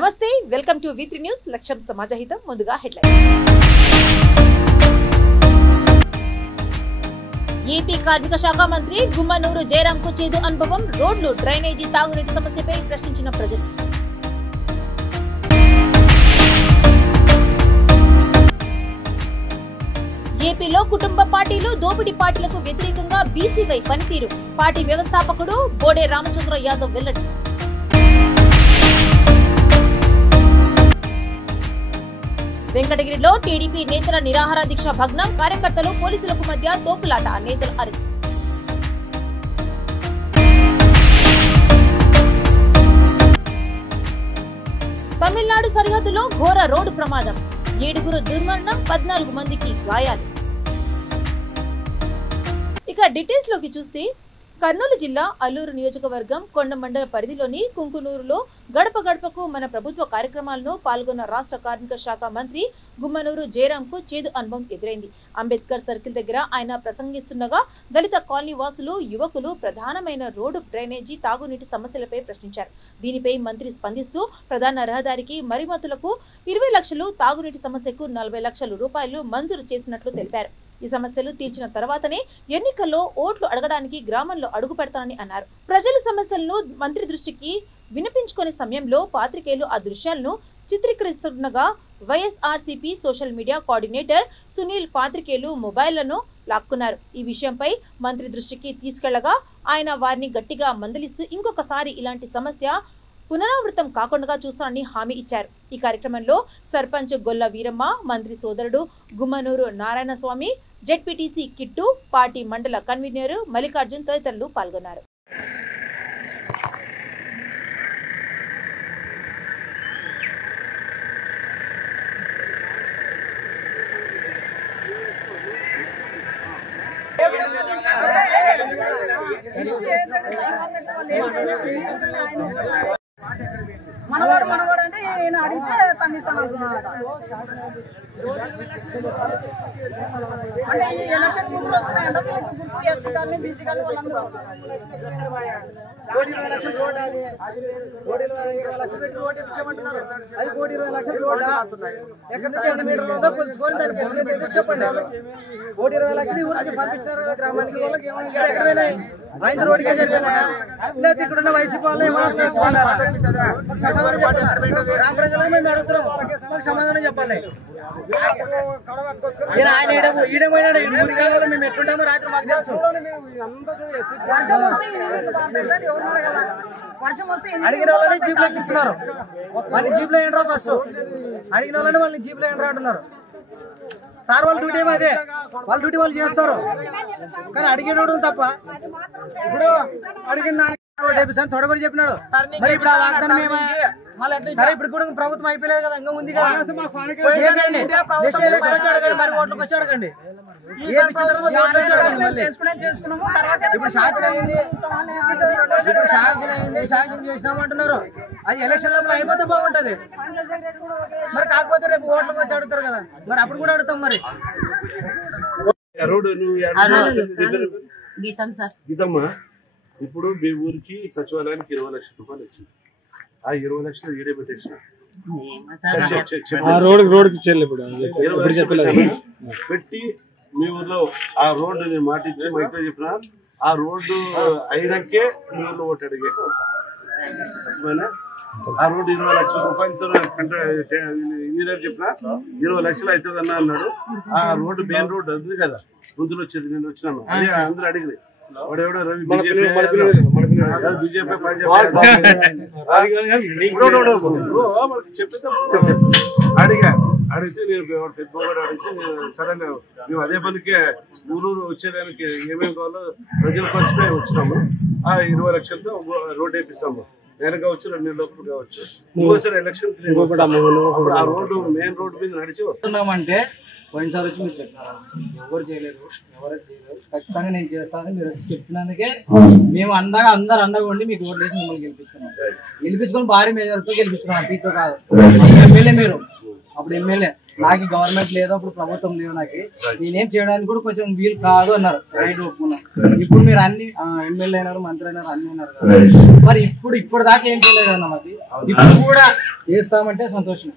నమస్తే, welcome to V3 news. లక్ష్యం సమాజహితం. ముందుగా హెడ్లైన్. ఏపీ కార్మిక శాఖ మంత్రి గుమ్మనూరు జయరాంకు చేదు అనుభవం. రోడ్లు, డ్రైనేజీ, తాగునీటి సమస్యపై ప్రశ్నించిన ప్రజలు. ఏపీలో కుటుంబ పార్టీలు, దోపిడీ పార్టీలకు వ్యతిరేకంగా బీసీవై పనితీరు. పార్టీ వ్యవస్థాపకుడు బోడే రామచంద్ర యాదవ్ వెల్లడి. వెంకటగిరిలో టీడీపీ నేతల నిరాహార దీక్ష భగ్నం. కార్యకర్తలు, పోలీసులకు మధ్య తోపులాట. నేతల అరెస్ట్. తమిళనాడు సరిహద్దులో ఘోర రోడ్డు ప్రమాదం. 7 దుర్మరణం, 14 మందికి గాయాలు. ఇక డీటెయిల్స్ లోకి చూస్తే, కర్నూలు జిల్లా అల్లూరు నియోజకవర్గం కొండ మండల పరిధిలోని కుంకునూరులో గడప గడపకు మన ప్రభుత్వ కార్యక్రమాలను పాల్గొన్న రాష్ట్ర కార్మిక శాఖ మంత్రి గుమ్మనూరు జయరాంకు చేదు అనుభవం ఎదురైంది. అంబేద్కర్ సర్కిల్ దగ్గర ఆయన ప్రసంగిస్తుండగా దళిత కాలనీ వాసులు, యువకులు ప్రధానమైన రోడ్డు, డ్రైనేజీ, తాగునీటి సమస్యలపై ప్రశ్నించారు. దీనిపై మంత్రి స్పందిస్తూ ప్రధాన రహదారికి, మరిమతులకు 20 లక్షలు, తాగునీటి సమస్యకు 40 లక్షల రూపాయలు మంజూరు చేసినట్లు తెలిపారు. ఈ సమస్యలు తీర్చిన తర్వాతనే ఎన్నికల్లో ఓట్లు అడగడానికి గ్రామంలో అడుగు పెడతానని అన్నారు. ప్రజల సమస్యలను మంత్రి దృష్టికి వినిపించుకునే సమయంలో పాత్రికేయులు ఆ దృశ్యాలను చిత్రీకరిస్తుండగా YSRCP social media coordinator Sunil పాత్రికేయులు మొబైళ్లను లాక్కున్నారు. ఈ విషయంపై మంత్రి దృష్టికి తీసుకెళ్లగా ఆయన వారిని గట్టిగా మందలిస్తూ ఇంకొకసారి ఇలాంటి సమస్య పునరావృతం కాకుండా చూస్తానని హామీ ఇచ్చారు. ఈ కార్యక్రమంలో సర్పంచ్ గొల్ల వీరమ్మ, మంత్రి సోదరుడు గుమ్మనూరు నారాయణ స్వామి, జెడ్పీటీసీ కిట్టు, పార్టీ మండల కన్వీనర్ మల్లికార్జున్ తదితరులు పాల్గొన్నారు. మనవాడు అంటే నేను అడిగితే తన్నిస్తాను అనుకున్నాడు. అంటే ఈ ఎలక్షన్ ముందు వస్తున్నాయంటే వీళ్ళకి గుర్తు ఎస్సీ కానీ బీసీ కానీ వాళ్ళందరూ 20 లక్షలు రోడ్ అది 20 లక్షలు పెట్టి రోడ్ ఇచ్చామంటున్నారు. అది 20 లక్షలు రోడ్ ఎక్కడి నుంచి 8 మీటర్లు ఉందో కొలుచుకొని దానికి ఎస్టిమేట్ అయితే చెప్పండి. 20 లక్షలు ఊరికి పంపించారు కదా గ్రామానికి. ఎక్కడైనా ఆయన రోడ్డుకే జరిగినా లేదా ఇక్కడున్న వైసీపీ వాళ్ళు ఏమైనా తీసుకున్నారా? సమాధానం చెప్పాలి. గ్రామ ప్రజలు మేము అడుగుతున్నాం, మాకు సమాధానం చెప్పాలి. ఆయన ఈడమైనా ఊరి కాలంలో మేము ఎట్లుంటామో రాత్రి మాకు తెలుసు. అడిగిన వాళ్ళని జీప్ లో ఎక్కిస్తున్నారు. వాళ్ళని జీప్ లో ఏంట్రా ఫస్ట్ అడిగిన వాళ్ళని వాళ్ళని జీప్ లో ఏంట్రా అంటున్నారు. సార్ వాళ్ళ డ్యూటీ ఏమో అదే, వాళ్ళ డ్యూటీ వాళ్ళు చేస్తారు. కానీ అడిగేటోడు తప్ప ఇప్పుడు అడిగిన తొడగొడి చెప్పినాడు. మరి ఇప్పుడు ఆ వాగ్దానం ఏమా? సరే ఇప్పుడు కూడా ప్రభుత్వం అయిపోలేదు కదా, ఇంకా ఉంది కదా. మరి ఓట్లకు వచ్చి అడగండి. ఇప్పుడు శాఖలు అయింది, శాంక్షన్ చేసినాము అంటున్నారు. అది ఎలక్షన్ లోపల అయిపోతే బాగుంటది. మరి కాకపోతే రేపు ఓట్లకు వచ్చి అడుగుతారు కదా, మరి అప్పుడు కూడా అడుగుతాం. మరి గీతమ్మ, ఇప్పుడు మీ ఊరికి సచివాలయానికి 20 లక్షల రూపాయలు వచ్చింది. ఆ 20 లక్షలు ఈడే పెట్టేసిన పెట్టి మీ ఊర్లో ఆ రోడ్డు నేను మాట ఇచ్చి మైక్లో చెప్పిన ఆ రోడ్డు అయినాకే మీ ఊర్లో ఓటు అడిగే ఆ రోడ్డు 20 లక్షల రూపాయలతో ఇంజనీర్ చెప్పిన 20 లక్షలు అవుతుందన్నా అన్నాడు. ఆ రోడ్డు మెయిన్ రోడ్డు అది కదా ముందులో వచ్చేది, నేను వచ్చినాను. అదే అందరూ అడిగి వాడెవడో రవి బీజేపీ అడిగా. అడిగితే నేను పెద్దవాడు అడిగితే సరే మేము అదే పనికే ఊరూరు వచ్చేదానికి ఏమేమి కావాలో ప్రజల పరిస్థితి వచ్చినాము. ఆ 20 లక్షలతో రోడ్డు వేపిస్తాము. నేను కావచ్చు, 2 నెలల లోపల కావచ్చు. ఇంకోసారి ఎలక్షన్ ఆ రోడ్డు మెయిన్ రోడ్డు మీద నడిచి వస్తున్నామంటే పోయినసారి వచ్చి మీరు చెప్పినారు ఎవరు చేయలేరు, ఎవరైతే చేయలేరు, ఖచ్చితంగా నేను చేస్తానని మీరు వచ్చి చెప్పినందుకే మేము అందరూ అండగా ఉండి మీకు ఓట్లు వేసి మిమ్మల్ని గెలిపించుకున్నాం. గెలిపించుకొని భారీ మెజారిటీతో గెలిపించుకున్నాం. టీతో కాదు, ఎమ్మెల్యే మీరు అప్పుడు ఎమ్మెల్యే నాకు గవర్నమెంట్ లేదు, అప్పుడు ప్రభుత్వం లేదు, నాకు నేనేం చేయడానికి కూడా కొంచెం వీలు కాదు అన్నారు. రైట్ ఒప్పుకున్నా. ఇప్పుడు మీరు అన్ని ఎమ్మెల్యే అయినారు, మంత్రి అయినారు, అన్ని అయినారు కదా. మరి ఇప్పుడు దాకా ఏం చేయలేదు అన్న మాకు. ఇప్పుడు కూడా చేస్తామంటే సంతోషం.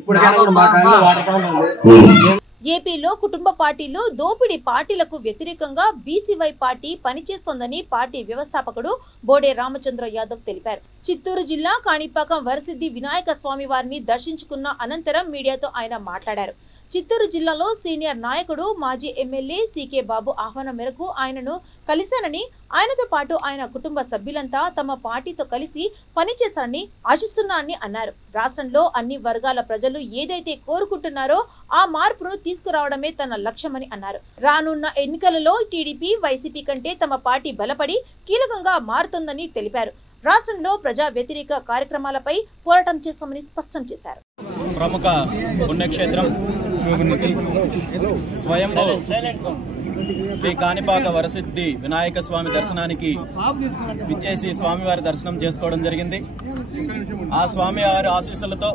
ఇప్పటికైనా కూడా మా కాలంలో వాటర్ ఉంది. ఏపీలో కుటుంబ పార్టీలు దోపిడీ పార్టీలకు వ్యతిరేకంగా బీసీవై పార్టీ పనిచేస్తోందని పార్టీ వ్యవస్థాపకుడు బోడే రామచంద్ర యాదవ్ తెలిపారు. చిత్తూరు జిల్లా కాణిపాకం వరసిద్ధి వినాయక స్వామి వారిని దర్శించుకున్న అనంతరం మీడియాతో ఆయన మాట్లాడారు. చిత్తూరు జిల్లాలో సీనియర్ నాయకుడు మాజీ ఎమ్మెల్యే సీకే బాబు ఆహ్వానం మేరకు ఆయనను కలిశానని, ఆయనతో పాటు ఆయన కుటుంబ సభ్యులంతా తమ పార్టీతో కలిసి పనిచేస్తారని ఆశిస్తున్నారని అన్నారు. రాష్ట్రంలో అన్ని వర్గాల ప్రజలు ఏదైతే కోరుకుంటున్నారో ఆ మార్పును తీసుకురావడమే తన లక్ష్యమని అన్నారు. రానున్న ఎన్నికలలో టీడీపీ, వైసీపీ కంటే తమ పార్టీ బలపడి కీలకంగా మారుతుందని తెలిపారు. రాష్ట్రంలో ప్రజా వ్యతిరేక కార్యక్రమాలపై పోరాటం చేస్తామని స్పష్టం చేశారు. ప్రముఖ పుణ్యక్షేత్రం స్వయంభూ శ్రీ కాణిపాక వరసిద్ధి వినాయక స్వామి దర్శనానికి విచ్చేసి స్వామివారి దర్శనం చేసుకోవడం జరిగింది. ఆ స్వామివారి ఆశీస్సులతో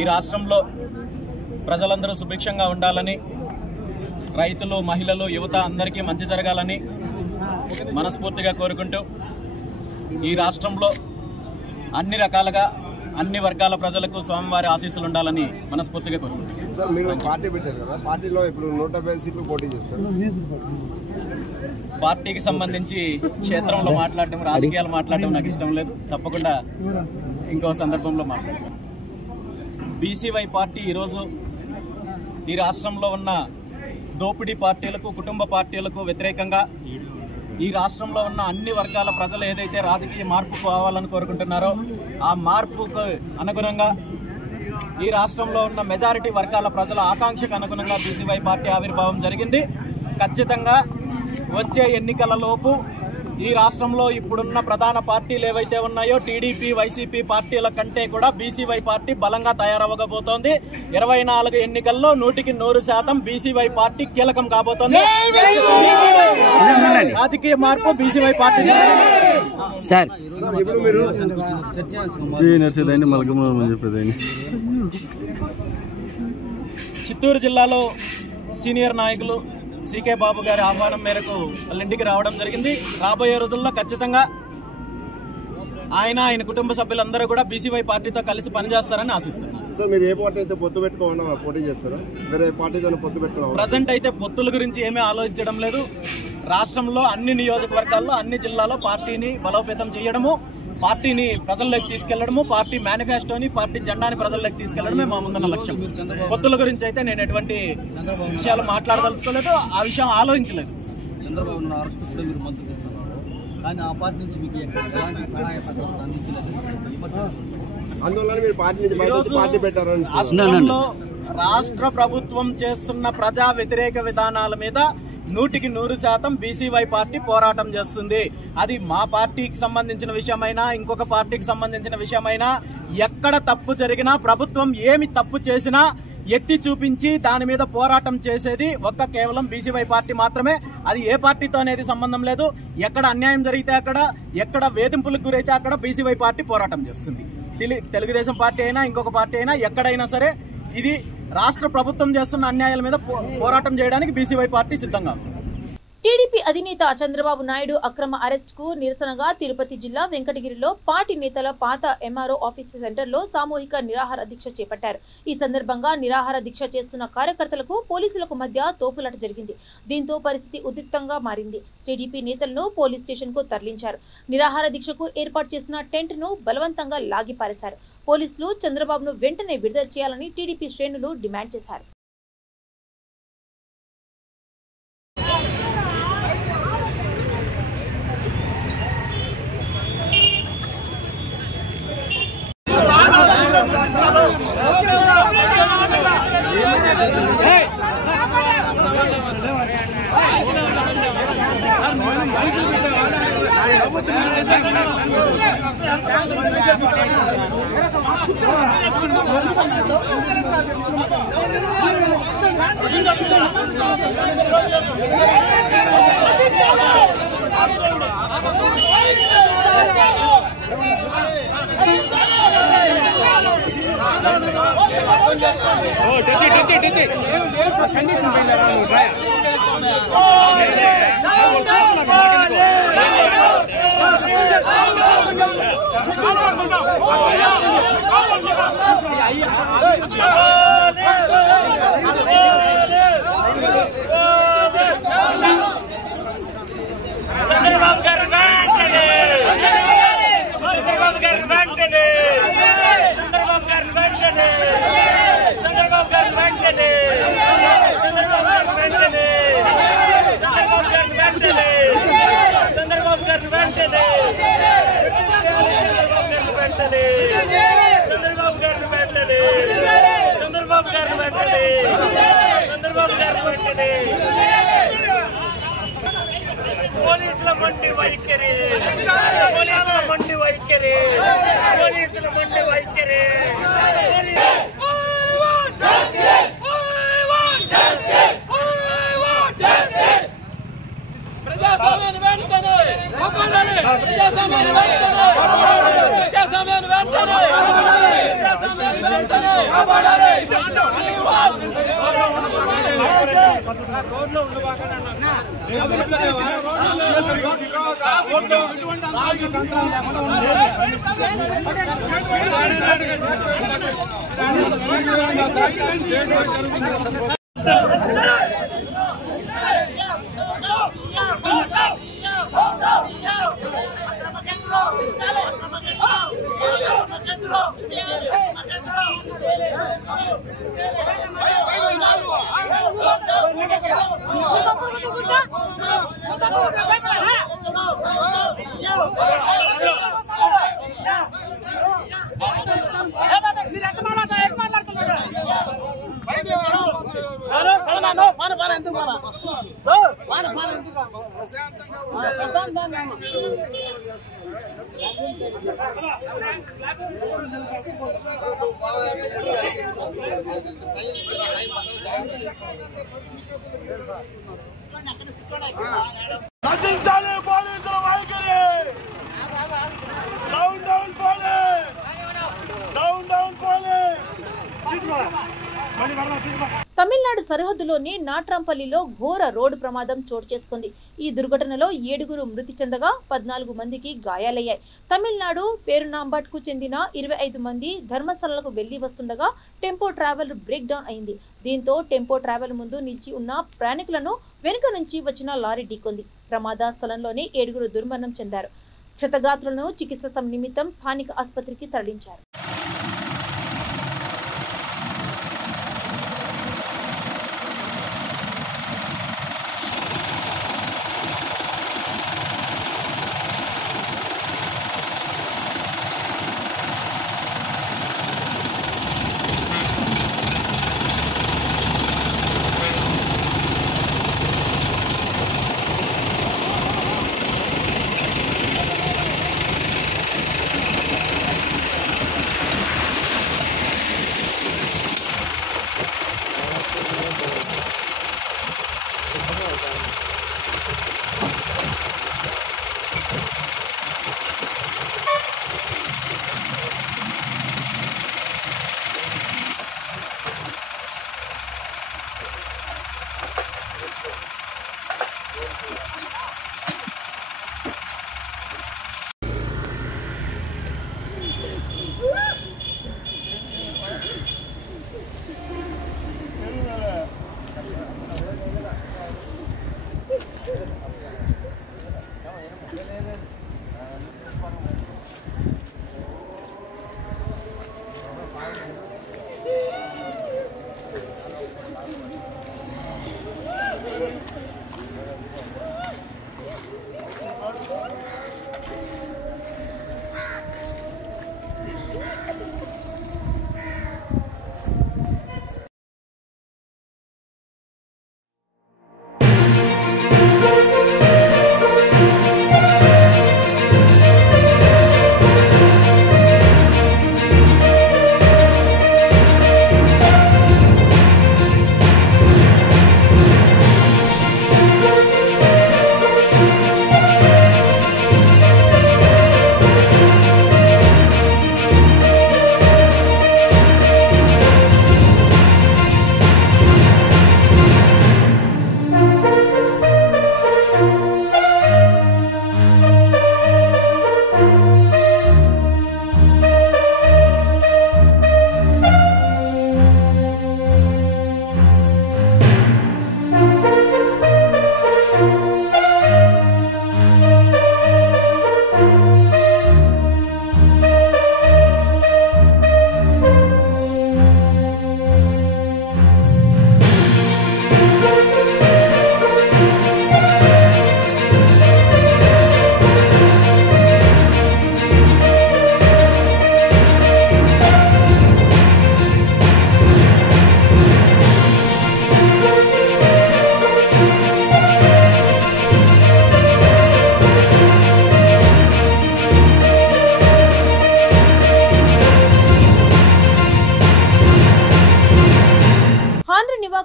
ఈ రాష్ట్రంలో ప్రజలందరూ సుభిక్షంగా ఉండాలని, రైతులు, మహిళలు, యువత అందరికీ మంచి జరగాలని మనస్ఫూర్తిగా కోరుకుంటూ ఈ రాష్ట్రంలో అన్ని రకాలుగా అన్ని వర్గాల ప్రజలకు స్వామివారి ఆశీస్సులు ఉండాలని మనస్ఫూర్తిగా కోరుకుంటున్నాను. సార్, మీరు పార్టీ పెట్టారు కదా, పార్టీలో ఇప్పుడు 150 సీట్లు పోటీ చేస్తారు. పార్టీకి సంబంధించి క్షేత్రంలో మాట్లాడటం, రాజకీయాలు మాట్లాడటం నాకు ఇష్టం లేదు. తప్పకుండా ఇంకో సందర్భంలో మాట్లాడతాం. బీసీవై పార్టీ ఈరోజు ఈ రాష్ట్రంలో ఉన్న దోపిడీ పార్టీలకు, కుటుంబ పార్టీలకు వ్యతిరేకంగా ఈ రాష్ట్రంలో ఉన్న అన్ని వర్గాల ప్రజలు ఏదైతే రాజకీయ మార్పు కావాలని కోరుకుంటున్నారో ఆ మార్పుకు అనుగుణంగా ఈ రాష్ట్రంలో ఉన్న మెజారిటీ వర్గాల ప్రజల ఆకాంక్షకు అనుగుణంగా బీసీవై పార్టీ ఆవిర్భావం జరిగింది. ఖచ్చితంగా వచ్చే ఎన్నికల లోపు ఈ రాష్ట్రంలో ఇప్పుడున్న ప్రధాన పార్టీలు ఏవైతే ఉన్నాయో టీడీపీ, వైసీపీ పార్టీల కంటే కూడా బీసీవై పార్టీ బలంగా తయారవ్వబోతోంది. 24 ఎన్నికల్లో 100% బీసీవై పార్టీ కీలకం కాబోతోంది. రాజకీయ మార్పు బీసీవై పార్టీ. సార్, ఇప్పుడు మీరు చిత్తూరు జిల్లాలో సీనియర్ నాయకులు సీకే బాబు గారి ఆహ్వానం మేరకు వాళ్ళ ఇంటికి రావడం జరిగింది. రాబోయే రోజుల్లో ఖచ్చితంగా ఆయన కుటుంబ సభ్యులందరూ కూడా బీసీవై పార్టీతో కలిసి పనిచేస్తారని ఆశిస్తారు. సార్, మీరు ఏ పార్టీ అయితే పొత్తు పెట్టుకోవాలో పోటీ చేస్తారా? వేరే పార్టీతో పొత్తు పెట్టుకోవాలి? ప్రజెంట్ అయితే పొత్తుల గురించి ఏమీ ఆలోచించడం లేదు. రాష్ట్రంలో అన్ని నియోజకవర్గాల్లో, అన్ని జిల్లాలో పార్టీని బలోపేతం చేయడము, పార్టీని ప్రజల్లోకి తీసుకెళ్లడము, పార్టీ మేనిఫెస్టోని, పార్టీ జెండాని ప్రజల్లోకి తీసుకెళ్లడమే మా ముందున్న లక్ష్యం. పొత్తుల గురించి అయితే నేను ఎటువంటి విషయాలు మాట్లాడదలుచుకోలేదు, ఆ విషయం ఆలోచించలేదు. చంద్రబాబు నాయుడు అరెస్ట్ కూడా మీరు మద్దతు ఇస్తున్నారు, కానీ ఆ పార్టీ నుంచి మీకు ఎలాంటి సహాయ పత్రాలు అందించలేదు. అందువల్ల మీరు పార్టీ నుంచి పార్టీ పెట్టారని రాష్ట్రంలో రాష్ట్ర ప్రభుత్వం చేస్తున్న ప్రజా వ్యతిరేక విధానాల మీద 100% బీసీవై పార్టీ పోరాటం చేస్తుంది. అది మా పార్టీకి సంబంధించిన విషయమైనా, ఇంకొక పార్టీకి సంబంధించిన విషయమైనా, ఎక్కడ తప్పు జరిగినా, ప్రభుత్వం ఏమి తప్పు చేసినా ఎత్తి చూపించి దాని మీద పోరాటం చేసేది కేవలం బీసీవై పార్టీ మాత్రమే. అది ఏ పార్టీతో అనేది సంబంధం లేదు. ఎక్కడ అన్యాయం జరిగితే అక్కడ, ఎక్కడ వేధింపులకు గురైతే అక్కడ బీసీవై పార్టీ పోరాటం చేస్తుంది. తెలుగుదేశం పార్టీ అయినా, ఇంకొక పార్టీ అయినా, ఎక్కడైనా సరే ఇది రాష్ట్ర ప్రభుత్వం చేస్తున్న అన్యాయాల మీద పోరాటం చేయడానికి బీసీవై పార్టీ సిద్ధంగా ఉంది. టీడీపీ అధినేత చంద్రబాబు నాయుడు అక్రమ అరెస్టుకు నిరసనగా తిరుపతి జిల్లా వెంకటగిరిలో పార్టీ నేతల పాత ఎంఆర్ఓ ఆఫీస్ సెంటర్లో సామూహిక నిరాహార దీక్ష చేపట్టారు. ఈ సందర్భంగా నిరాహార దీక్ష చేస్తున్న కార్యకర్తలకు పోలీసులకు మధ్య తోపులాట జరిగింది. దీంతో పరిస్థితి ఉద్రిక్తంగా మారింది. టీడీపీ నేతలను పోలీస్ స్టేషన్ కు తరలించారు. నిరాహార దీక్షకు ఏర్పాటు చేసిన టెంట్ ను బలవంతంగా లాగిపారేశారు. పోలీసులు చంద్రబాబును వెంటనే విడుదల చేయాలని టీడీపీ శ్రేణులు డిమాండ్ చేశారు. పోలీసుల మండి వైఖరి ప్రజాస్వామ్యాన్ని వెంటనే నశించాలి పోలీసుల వైఖరి. Down down police, down down police. Tamil Nadu సరిహద్దులోని నాట్రంపల్లిలో ఘోర రోడ్డు ప్రమాదం చోటు చేసుకుంది. ఈ దుర్ఘటనలో 7 మృతి చెందగా 14 మందికి గాయాలయ్యాయి. తమిళనాడు పేరునాంబట్కు చెందిన 25 మంది ధర్మస్థలకు వెళ్లి వస్తుండగా టెంపో ట్రావెల్ బ్రేక్ డౌన్ అయింది. దీంతో టెంపో ట్రావెల్ ముందు నిలిచి ఉన్న ప్రయాణికులను వెనుక నుంచి వచ్చిన లారీ ఢీకొంది. ప్రమాద స్థలంలోనే 7 దుర్మరణం చెందారు. క్షతగాత్రులను చికిత్స నిమిత్తం స్థానిక ఆసుపత్రికి తరలించారు.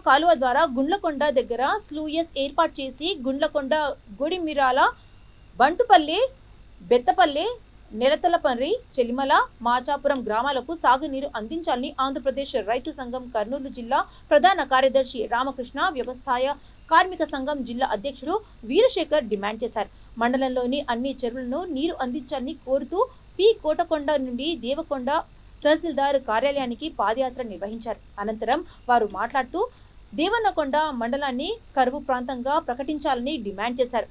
కాలువ ద్వారా గుండ్లకొండ దగ్గర స్లూయస్ ఏర్పాటు చేసి గుండ్లకొండ గుడిమిరాల బంటుపల్లి బెత్తపల్లి నెలతలపర్రి చెలిమల మాచాపురం గ్రామాలకు సాగునీరు అందించాలని ఆంధ్రప్రదేశ్ రైతు సంఘం కర్నూలు జిల్లా ప్రధాన కార్యదర్శి రామకృష్ణ వ్యవసాయ కార్మిక సంఘం జిల్లా అధ్యక్షుడు వీరశేఖర్ డిమాండ్ చేశారు. మండలంలోని అన్ని చెరువులను నీరు అందించాలని కోరుతూ పి కోటకొండ నుండి దేవకొండ తహసీల్దార్ కార్యాలయానికి పాదయాత్ర నిర్వహించారు. అనంతరం వారు మాట్లాడుతూ దేవన్నకొండ మండలాన్ని కరువు ప్రాంతంగా ప్రకటించాలని డిమాండ్ చేశారు.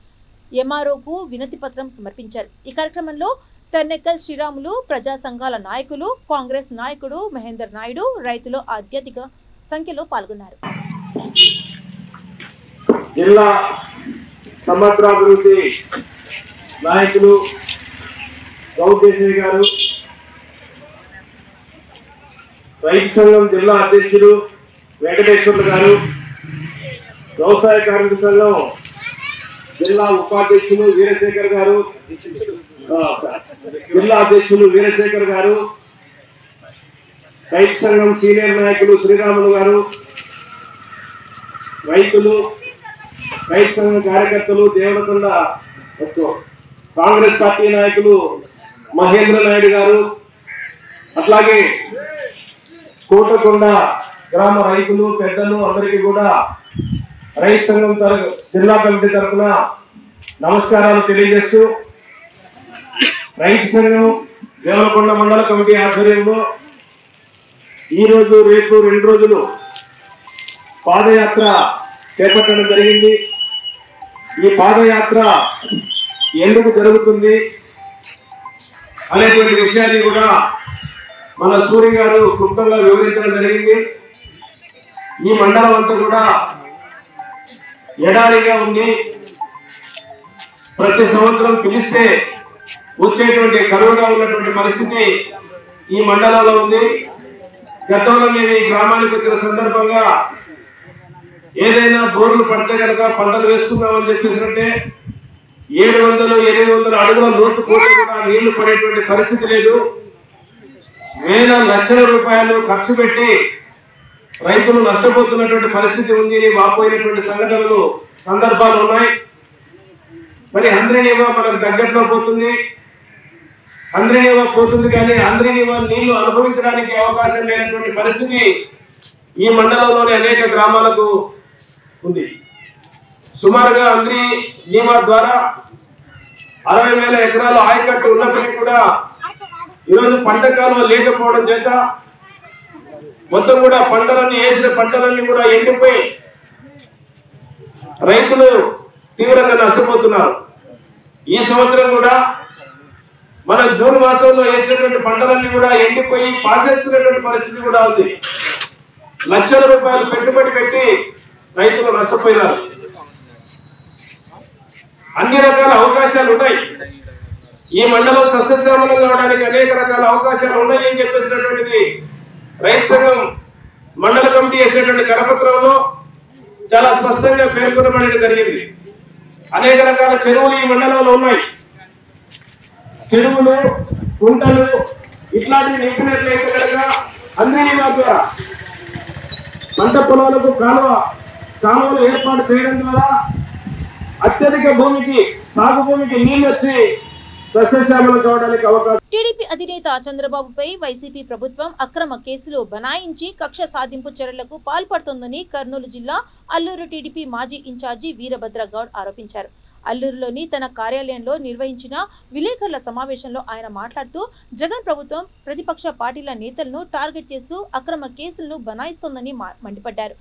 ఎంఆర్ఓకు వినతి పత్రం సమర్పించారు. ఈ కార్యక్రమంలో తెన్నెక్కల్ శ్రీరాములు, ప్రజా సంఘాల నాయకులు, కాంగ్రెస్ నాయకుడు మహేందర్ నాయుడు, రైతులు అత్యధిక సంఖ్యలో పాల్గొన్నారు. జిల్లా సమగ్రాభివృద్ధి నాయకులు గౌతేశ్వరి గారు, రైతు సంఘం జిల్లా అధ్యక్షుడు వెంకటేశ్వర్లు గారు, వ్యవసాయ కార్మిక సంఘం జిల్లా ఉపాధ్యక్షులు వీరశేఖర్ గారు, జిల్లా అధ్యక్షులు వీరశేఖర్ గారు, రైతు సంఘం సీనియర్ నాయకులు శ్రీరాములు గారు, రైతులు, రైతు సంఘం కార్యకర్తలు, దేవరకొండ కాంగ్రెస్ పార్టీ నాయకులు మహేంద్ర నాయుడు గారు, అట్లాగే కోటకొండ గ్రామ రైతులు, పెద్దలు అందరికీ కూడా రైతు సంఘం జిల్లా కమిటీ తరఫున నమస్కారాలు తెలియజేస్తూ, రైతు సంఘం దేవరకొండ మండల కమిటీ ఆధ్వర్యంలో ఈరోజు రేపు 2 రోజులు పాదయాత్ర చేపట్టడం జరిగింది. ఈ పాదయాత్ర ఎందుకు జరుగుతుంది అనేటువంటి విషయాన్ని కూడా మన సూర్య గారు క్లుప్తంగా వివరించడం జరిగింది. ఈ మండలం అంతా కూడా ఎడారిగా ఉంది. ప్రతి సంవత్సరం పిలిస్తే వచ్చేటువంటి కరువుగా ఉన్నటువంటి పరిస్థితి ఈ మండలంలో ఉంది. గతంలో మేము ఈ గ్రామానికి వచ్చిన సందర్భంగా ఏదైనా బోర్లు పడితే కనుక పంటలు వేసుకుందామని చెప్పేసినట్టే 700-800 అడుగుల లోతు పోతే కూడా నీళ్లు పడేటువంటి పరిస్థితి లేదు. వేల లక్షల రూపాయలు ఖర్చు పెట్టి రైతులు నష్టపోతున్నటువంటి పరిస్థితి ఉంది. వాపోయినటువంటి సందర్భాలు ఉన్నాయి. మరి హంద్రీనివా మనకు దగ్గరలో పోతుంది, హంద్రీనివా పోతుంది, కానీ హంద్రీనివా నీళ్లు అనుభవించడానికి అవకాశం లేనటువంటి పరిస్థితి ఈ మండలంలోని అనేక గ్రామాలకు ఉంది. సుమారుగా హంద్రీనివా ద్వారా 60,000 ఎకరాలు ఆయకట్టు ఉన్నప్పటికీ కూడా ఈరోజు పంట కాలువ లేకపోవడం చేత మొత్తం కూడా పంటలన్నీ వేసిన పంటలన్నీ కూడా ఎండిపోయి రైతులు తీవ్రంగా నష్టపోతున్నారు. ఈ సంవత్సరం కూడా మన జూన్ మాసంలో వేసినటువంటి పంటలన్నీ కూడా ఎండిపోయి పాసేసుకునేటువంటి పరిస్థితి కూడా ఉంది. లక్షల రూపాయలు పెట్టుబడి పెట్టి రైతులు నష్టపోయినారు. అన్ని రకాల అవకాశాలు ఉన్నాయి. ఈ మండలం సస్యశ్యామలం కావడానికి అనేక రకాల అవకాశాలు ఉన్నాయి అని చెప్పేసినటువంటిది రైతు సంఘం మండల కమిటీ వేసినటువంటి కరపత్రంలో చాలా స్పష్టంగా పేర్కొనబడడం జరిగింది. అనేక రకాల చెరువులు ఈ మండలంలో ఉన్నాయి. చెరువులు, కుంటలు ఇట్లాంటివి నింపినట్లయితే కనుక అన్ని ద్వారా పంట పొలాలకు కాలువలు ఏర్పాటు చేయడం ద్వారా అత్యధిక భూమికి, సాగు భూమికి నీళ్లు వచ్చి సస్యశ్యామలం కావడానికి అవకాశం. టీడీపీ అధినేత చంద్రబాబుపై వైసీపీ ప్రభుత్వం అక్రమ కేసులు బనాయించి కక్ష సాధింపు చర్యలకు పాల్పడుతోందని కర్నూలు జిల్లా అల్లూరు టీడీపీ మాజీ ఇన్ఛార్జి వీరభద్ర గౌడ్ ఆరోపించారు. అల్లూరులోని తన కార్యాలయంలో నిర్వహించిన విలేకరుల సమావేశంలో ఆయన మాట్లాడుతూ జగన్ ప్రభుత్వం ప్రతిపక్ష పార్టీల నేతలను టార్గెట్ చేస్తూ అక్రమ కేసులను బనాయిస్తోందని మండిపడ్డారు.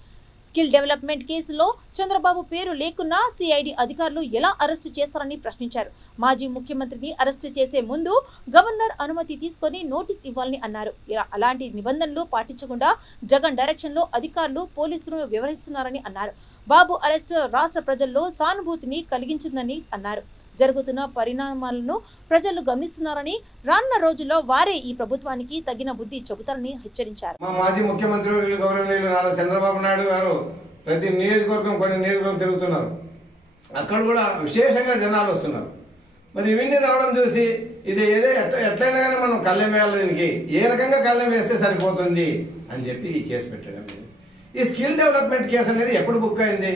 స్కిల్ డెవలప్మెంట్ కేసులో చంద్రబాబు పేరు లేకున్నా సిఐడి అధికారులు ఎలా అరెస్టు చేస్తారని ప్రశ్నించారు. మాజీ ముఖ్యమంత్రిని అరెస్టు చేసే ముందు గవర్నర్ అనుమతి తీసుకొని నోటీస్ ఇవ్వాలని అన్నారు. అలాంటి నిబంధనలు పాటించకుండా జగన్ డైరెక్షన్ లో అధికారులు, పోలీసులు వ్యవహరిస్తున్నారని అన్నారు. బాబు అరెస్టు రాష్ట్ర ప్రజల్లో సానుభూతిని కలిగించిందని అన్నారు. జరుగుతున్న పరిణామాలను ప్రజలు గమనిస్తున్నారని, రానున్న రోజుల్లో వారే ఈ ప్రభుత్వానికి తగిన బుద్ధి చెబుతారని హెచ్చరించారు. మా మాజీ ముఖ్యమంత్రి గౌరవనీయులు నారా చంద్రబాబు నాయుడు గారు ప్రతి నియోజకవర్గం కొన్ని నియోజకవర్గం తిరుగుతున్నారు. అక్కడ కూడా విశేషంగా జనాలు వస్తున్నారు. మరి ఇవన్నీ రావడం చూసి ఇది ఏదో ఎట్లయినా కానీ మనం కళ్ళెం వేయాలి, దీనికి ఏ రకంగా కళ్ళెం వేస్తే సరిపోతుంది అని చెప్పి ఈ కేసు పెట్టడం. ఈ స్కిల్ డెవలప్మెంట్ కేసు అనేది ఎప్పుడు బుక్ అయింది?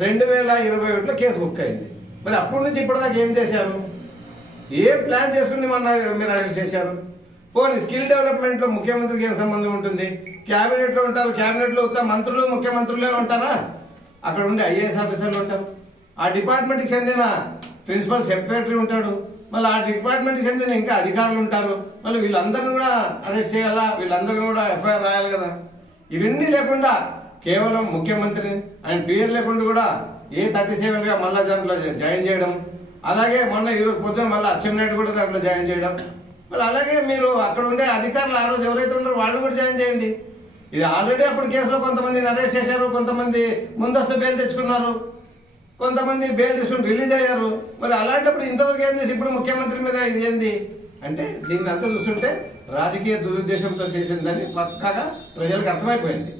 2021లో కేసు బుక్ అయింది. మరి అప్పటి నుంచి ఇప్పటిదాకా ఏం చేశారు? ఏ ప్లాన్ చేసుకుని మీరు అరెస్ట్ చేశారు? పోనీ స్కిల్ డెవలప్మెంట్లో ముఖ్యమంత్రికి ఏం సంబంధం ఉంటుంది? క్యాబినెట్లో ఉంటారు, క్యాబినెట్లో మంత్రులు ముఖ్యమంత్రులే ఉంటారా? అక్కడ ఉండే ఐఏఎస్ ఆఫీసర్లు ఉంటారు, ఆ డిపార్ట్మెంట్కి చెందిన ప్రిన్సిపల్ సెక్రటరీ ఉంటాడు, మళ్ళీ ఆ డిపార్ట్మెంట్కి చెందిన ఇంకా అధికారులు ఉంటారు. మళ్ళీ వీళ్ళందరినీ కూడా అరెస్ట్ చేయాలా, వీళ్ళందరినీ కూడా ఎఫ్ఐఆర్ రాయాలి కదా. ఇవన్నీ లేకుండా కేవలం ముఖ్యమంత్రిని ఆయన పేరు లేకుండా కూడా A37గా మళ్ళీ దాంట్లో జాయిన్ చేయడం, అలాగే మొన్న ఈరోజు పొద్దున్న మళ్ళీ అచ్చెన్నాయుడు కూడా దాంట్లో జాయిన్ చేయడం, మళ్ళీ అలాగే మీరు అక్కడ ఉండే అధికారులు ఆ రోజు ఎవరైతే ఉన్నారో వాళ్ళు కూడా జాయిన్ చేయండి. ఇది ఆల్రెడీ అప్పుడు కేసులో కొంతమందిని అరెస్ట్ చేశారు, కొంతమంది ముందస్తు బెయిల్ తెచ్చుకున్నారు, కొంతమంది బెయిల్ తీసుకుని రిలీజ్ అయ్యారు. మరి అలాంటప్పుడు ఇంతవరకు ఏం చేసి ఇప్పుడు ముఖ్యమంత్రి మీద ఇది ఏంది అంటే దీన్ని అంతా చూస్తుంటే రాజకీయ దురుద్దేశంతో చేసిందని పక్కాగా ప్రజలకు అర్థమైపోయింది.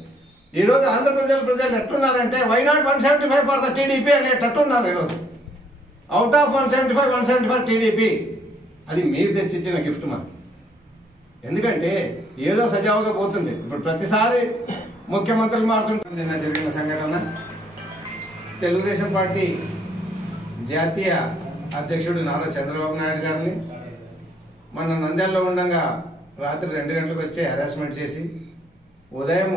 ఈరోజు ఆంధ్రప్రదేశ్ ప్రజలు ఎట్లున్నారంటే why not 175 for the TDP అనేటట్టున్నారు. ఈరోజు అవుట్ ఆఫ్ 175 టీడీపీ. అది మీరు తెచ్చిచ్చిన గిఫ్ట్ మాకు. ఎందుకంటే ఏదో సజావుగా పోతుంది. ఇప్పుడు ప్రతిసారి ముఖ్యమంత్రులు మారుతుంటారు. నిన్న జరిగిన సంఘటన తెలుగుదేశం పార్టీ జాతీయ అధ్యక్షుడు నారా చంద్రబాబు నాయుడు గారిని మన నంద్యాలలో ఉండగా రాత్రి 2 గంటలకు వచ్చి హెరాస్మెంట్ చేసి ఉదయం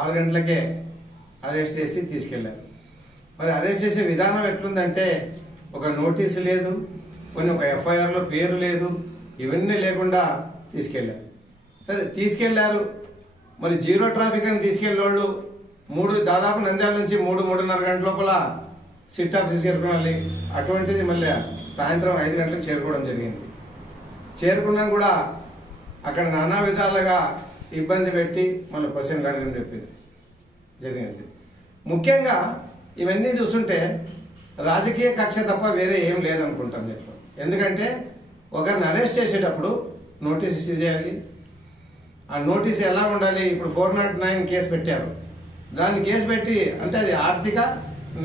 6 గంటలకే అరెస్ట్ చేసి తీసుకెళ్లారు. మరి అరెస్ట్ చేసే విధానం ఎట్లుందంటే ఒక నోటీసు లేదు, కొన్ని ఒక ఎఫ్ఐఆర్లో పేరు లేదు, ఇవన్నీ లేకుండా తీసుకెళ్లారు. సరే తీసుకెళ్లారు, మరి జీరో ట్రాఫిక్ అని తీసుకెళ్ళేవాళ్ళు దాదాపు నంద్యాల నుంచి 3-3:30 గంటల లోపల సిట్ ఆఫీస్ చేరుకోవాలి. అటువంటిది మళ్ళీ సాయంత్రం 5 గంటలకు చేరుకోవడం జరిగింది. చేరుకున్నాం కూడా అక్కడ నానా విధాలుగా ఇబ్బంది పెట్టి మన క్వశ్చన్ అడగడం జరిగింది. ముఖ్యంగా ఇవన్నీ చూస్తుంటే రాజకీయ కక్ష తప్ప వేరే ఏం లేదనుకుంటాం దీంట్లో. ఎందుకంటే ఒకరిని అరెస్ట్ చేసేటప్పుడు నోటీస్ ఇష్యూ చేయాలి. ఆ నోటీస్ ఎలా ఉండాలి? ఇప్పుడు 409 కేసు పెట్టారు. దాన్ని కేసు పెట్టి అంటే అది ఆర్థిక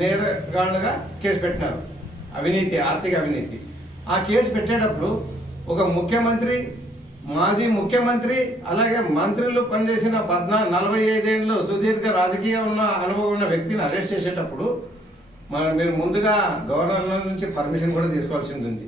నేరగాళ్ళుగా కేసు పెట్టినారు, అవినీతి, ఆర్థిక అవినీతి. ఆ కేసు పెట్టేటప్పుడు ఒక ముఖ్యమంత్రి, మాజీ ముఖ్యమంత్రి, అలాగే మంత్రులు పనిచేసిన 45 ఏళ్ళు సుదీర్ఘ రాజకీయ అనుభవం ఉన్న వ్యక్తిని అరెస్ట్ చేసేటప్పుడు మీరు ముందుగా గవర్నర్ నుంచి పర్మిషన్ కూడా తీసుకోవాల్సింది ఉంది.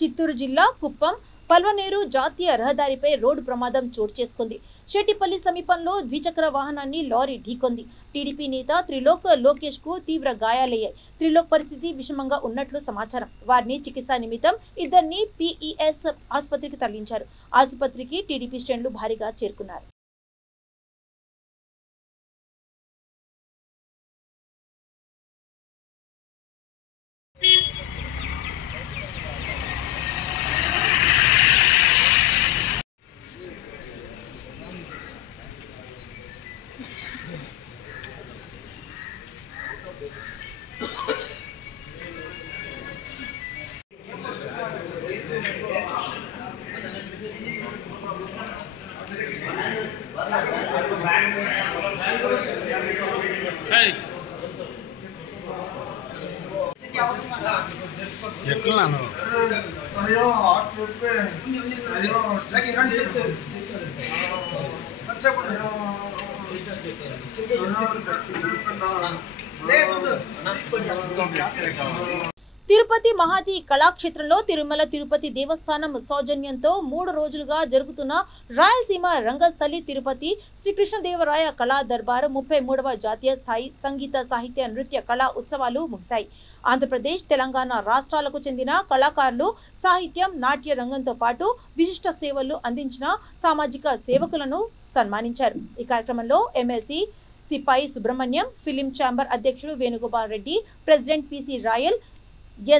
చిత్తూరు జిల్లా కుప్పం పల్వనేరు జాతీయ రహదారిపై రోడ్డు ప్రమాదం చోటు చేసుకుంది. షెట్టిపల్లి సమీపంలో ద్విచక్ర వాహనాన్ని లారీ ఢీకొంది. టీడీపీ నేత త్రిలోక్ లోకేష్ కు తీవ్ర గాయాలయ్యాయి. త్రిలోక్ పరిస్థితి విషమంగా ఉన్నట్లు సమాచారం. వారిని చికిత్స నిమిత్తం ఇద్దరిని PES ఆసుపత్రికి తరలించారు. ఆసుపత్రికి టీడీపీ శ్రేణులు భారీగా చేరుకున్నారు. ఎట్లను అయ్యో హాట్ చూపే అయ్యో తిరుపతి మహాది కళాక్షేత్రంలో తిరుమల తిరుపతి దేవస్థానం సౌజన్యంతో 3 రోజులుగా జరుగుతున్న రాయలసీమ రంగస్థలి తిరుపతి శ్రీకృష్ణదేవరాయ కళా దర్బార్ 33వ జాతీయ స్థాయి సంగీత సాహిత్య నృత్య కళా ఉత్సవాలు ముగిశాయి. ఆంధ్రప్రదేశ్, తెలంగాణ రాష్ట్రాలకు చెందిన కళాకారులు సాహిత్యం, నాట్య రంగంతో పాటు విశిష్ట సేవలు అందించిన సామాజిక సేవకులను సన్మానించారు. ఈ కార్యక్రమంలో ఎమ్మెల్సీ సిపాయి సుబ్రహ్మణ్యం, ఫిలిం ఛాంబర్ అధ్యక్షుడు Venugopal Reddy, president PC royal,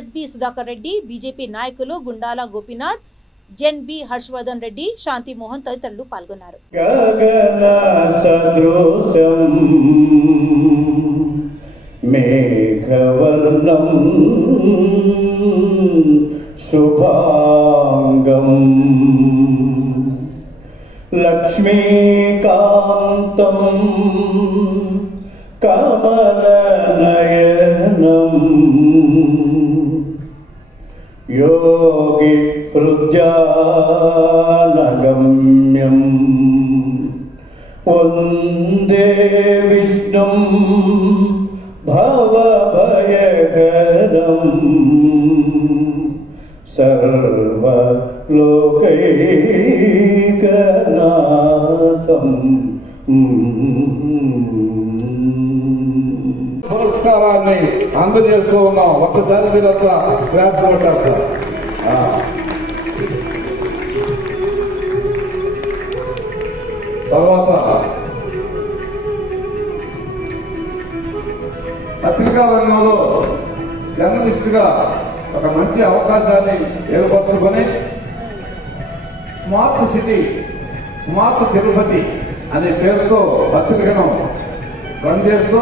SB Sudhakar Reddy, BJP నాయకులు గుండాల గోపీనాథ్, NB హర్షవర్ధన్ రెడ్డి, శాంతి మోహన్ తదితరులు పాల్గొన్నారు. మేఘవర్ణం శుభాంగం లక్ష్మీకాంతం కమలనయనం యోగి హృద్యానగమ్యం वन्दे विष्णुं भवभयहरं सर्वलोकैकनाथं పురస్కారాన్ని అందజేస్తూ ఉన్నాం. ఒక్కసారి మీరు అంతా క్లాప్ కొట్టారు. తర్వాత పత్రికా రంగంలో జర్నలిస్ట్ గా ఒక మంచి అవకాశాన్ని ఏర్పరచుకొని స్మార్ట్ సిటీ స్మార్ట్ తిరుపతి అనే పేరుతో పత్రికను పనిచేస్తూ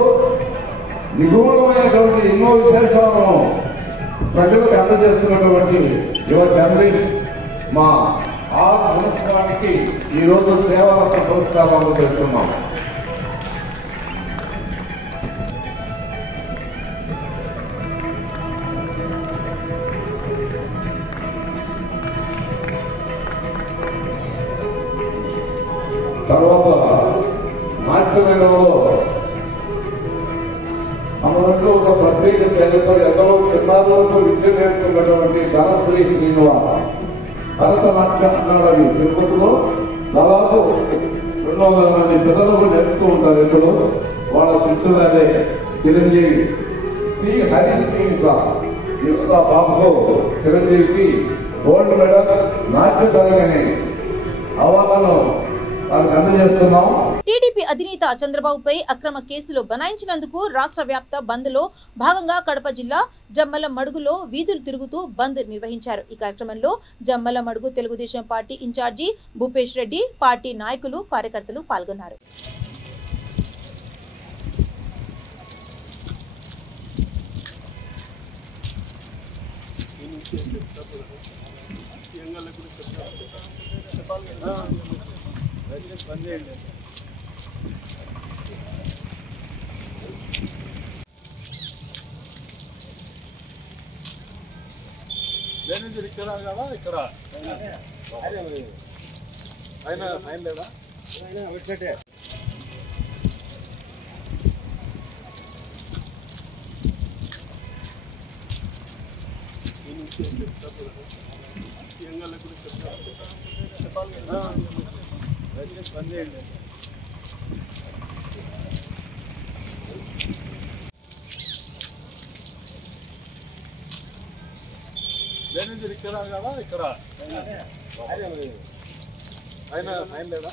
నిగూఢమైనటువంటి ఎన్నో విశేషాలను ప్రజలకు అందజేస్తున్నటువంటి యువ జర్నలిస్ట్ మా ఆర్ సంవత్సరానికి ఈరోజు సేవారత్న పురస్కారాలు చేస్తున్నాం. తర్వాత నాట్యమేళలో మన వరకు ఒక ప్రత్యేక చరిత్ర ఎంతలో చిన్నారులతో విద్య నేర్చుకున్నటువంటి ధనశ్రీ శ్రీనివాస్ భరతనాట్యం తిరుపతిలో దాదాపు 200 మంది పిల్లలకు నేర్పుతూ ఉంటారు. ఇప్పుడు వాళ్ళ శిష్యులనే చిరంజీవి శ్రీ హరిశ్రీనిక యువత బాబుతో చిరంజీవికి గోల్డ్ మెడల్ నాట్య తరగని అవార్డును అందజేస్తున్నాం. టీడీపీ అధినేత చంద్రబాబుపై అక్రమ కేసులు బనాయించినందుకు రాష్ట్ర వ్యాప్త బంద్ లో భాగంగా కడప జిల్లా జమ్మలమడుగులో వీధులు తిరుగుతూ బంద్ నిర్వహించారు. ఈ కార్యక్రమంలో Jammalamadugu Telugu Desam party in charge Bhupesh Reddy, party నాయకులు, కార్యకర్తలు పాల్గొన్నారు. ఇక్కడ కదా ఇక్కడ ఆయన లేదా ఇక్కడ కదా ఇక్కడ ఆయన లేదా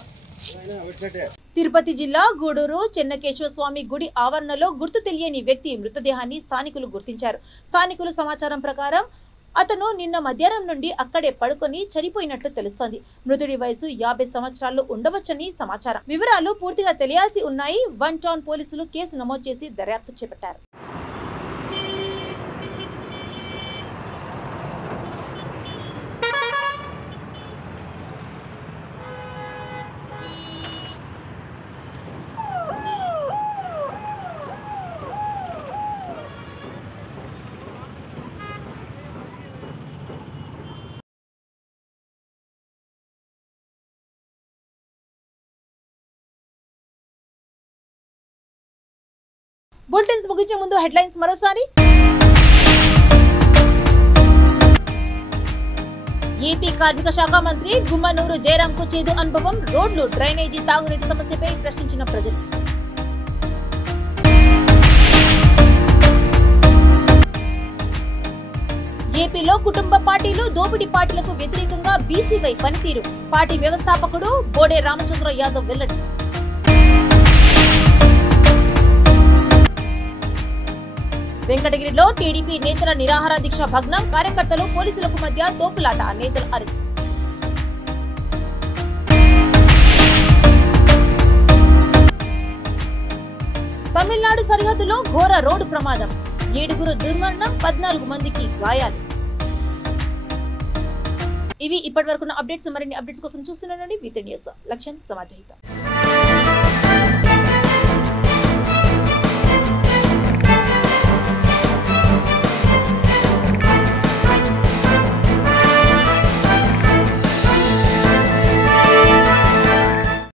తిరుపతి జిల్లా గూడూరు చెన్నకేశ్వర స్వామి గుడి ఆవరణలో గుర్తు తెలియని వ్యక్తి మృతదేహాన్ని స్థానికులు గుర్తించారు. స్థానికుల సమాచారం ప్రకారం అతను నిన్న మధ్యాహ్నం నుండి అక్కడే పడుకొని చనిపోయినట్లు తెలుస్తోంది. మృతుడి వయసు 50 సంవత్సరాలు ఉండవచ్చని సమాచారం. వివరాలు పూర్తిగా తెలియాల్సి ఉన్నాయి. 1 టౌన్ పోలీసులు కేసు నమోదు చేసి దర్యాప్తు చేపట్టారు. బులెటిన్స్ ముగించే ముందు హెడ్లైన్స్ మరోసారి. ఏపీ కార్మిక శాఖ మంత్రి గుమ్మనూరు జయరాంకు చేదు అనుభవం. రోడ్లు, డ్రైనేజీ, తాగునీటి సమస్యపై ప్రశ్నించిన ప్రజలు. ఏపీలో కుటుంబ పార్టీలు, దోపిడీ పార్టీలకు వ్యతిరేకంగా బీసీవై పనితీరు. పార్టీ వ్యవస్థాపకుడు బోడే రామచంద్ర యాదవ్ వెల్లడి. వెంకటగిరిలో టీడీపీ నేతల నిరాహార దీక్ష భగ్నం. కార్యకర్తలు, పోలీసులకు మధ్య తోపులాట. నేతలు అరెస్ట్. తమిళనాడు సరిహద్దులో ఘోర రోడ్డు ప్రమాదం. 7 దుర్మరణం, 14 మందికి గాయాలు. ఇవి ఇప్పటివరకున్న అప్డేట్స్. మరిన్ని అప్డేట్స్ కోసం చూస్తున్నానండి. విత్ న్యూస్ లక్ష్యం సమాజహిత.